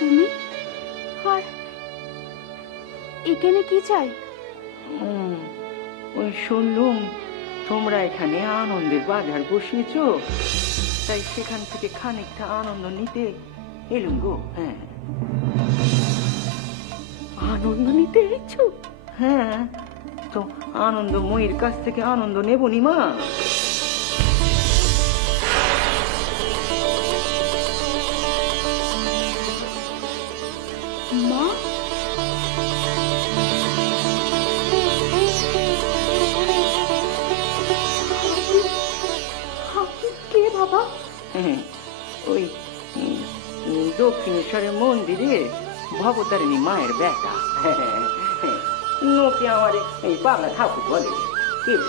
তুমি আর এখানে কি চাই? ওই শুনলুম তোমরা এখানে আনন্দের বাজার বসিয়েছ, তাই সেখান থেকে খানিকটা আনন্দ নিতে এলুম গো। হ্যাঁ, আনন্দ নিতে এসেছো? হ্যাঁ, তো আনন্দময়ীর কাছ থেকে আনন্দ নেবনি মা? মা, কে বাবা? ওই দক্ষিণেশ্বরের মন্দিরে ভবতারিণী মায়ের বেটা। নোকে আমার এই পাগলা ঠাকুর বলে।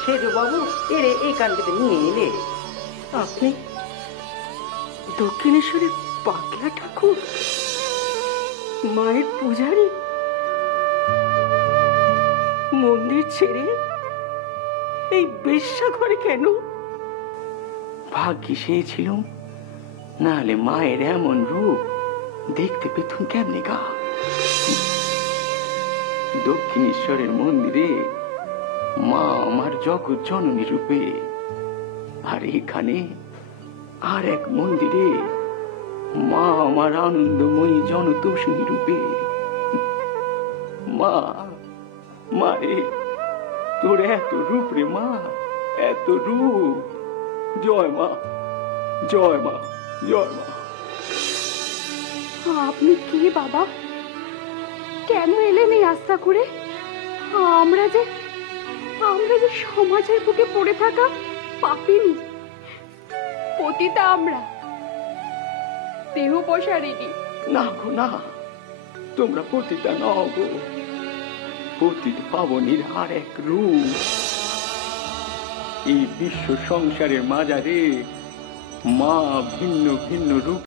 সেজ বাবু এরে এইখান থেকে নিয়ে এলে। আপনি দক্ষিণেশ্বরের পাগলা ঠাকুর, মায়ের পূজারী? মন্দির ছেড়ে এই বেশ্যা ঘরে কেন? ভাগ্যি সে ছিল, নাহলে মায়ের এমন রূপ দেখতে পেতুম কেমনে গা। দক্ষিণেশ্বরের মন্দিরে মা আমার জগৎ জননী রূপে, আর এখানে আর এক মন্দিরে মা আমার আনন্দময়ী জনতোষিনী রূপে। মা, মারে তোর এত রূপ রে মা, এত রূপ। জয় মা, জয় মা, জয় মা। আপনি কে বাবা? কেন এলেন এই আস্থা করে? আমরা যে সমাজের বুকে পড়ে থাকা পাপিনী, পতিতা, আমরা দেহ পসারিনী। না গো না, তোমরা পতিতা নও গো। পতিত পাবনীর আর এক রূপ। এই বিশ্ব সংসারের মাঝারে মা ভিন্ন ভিন্ন রূপ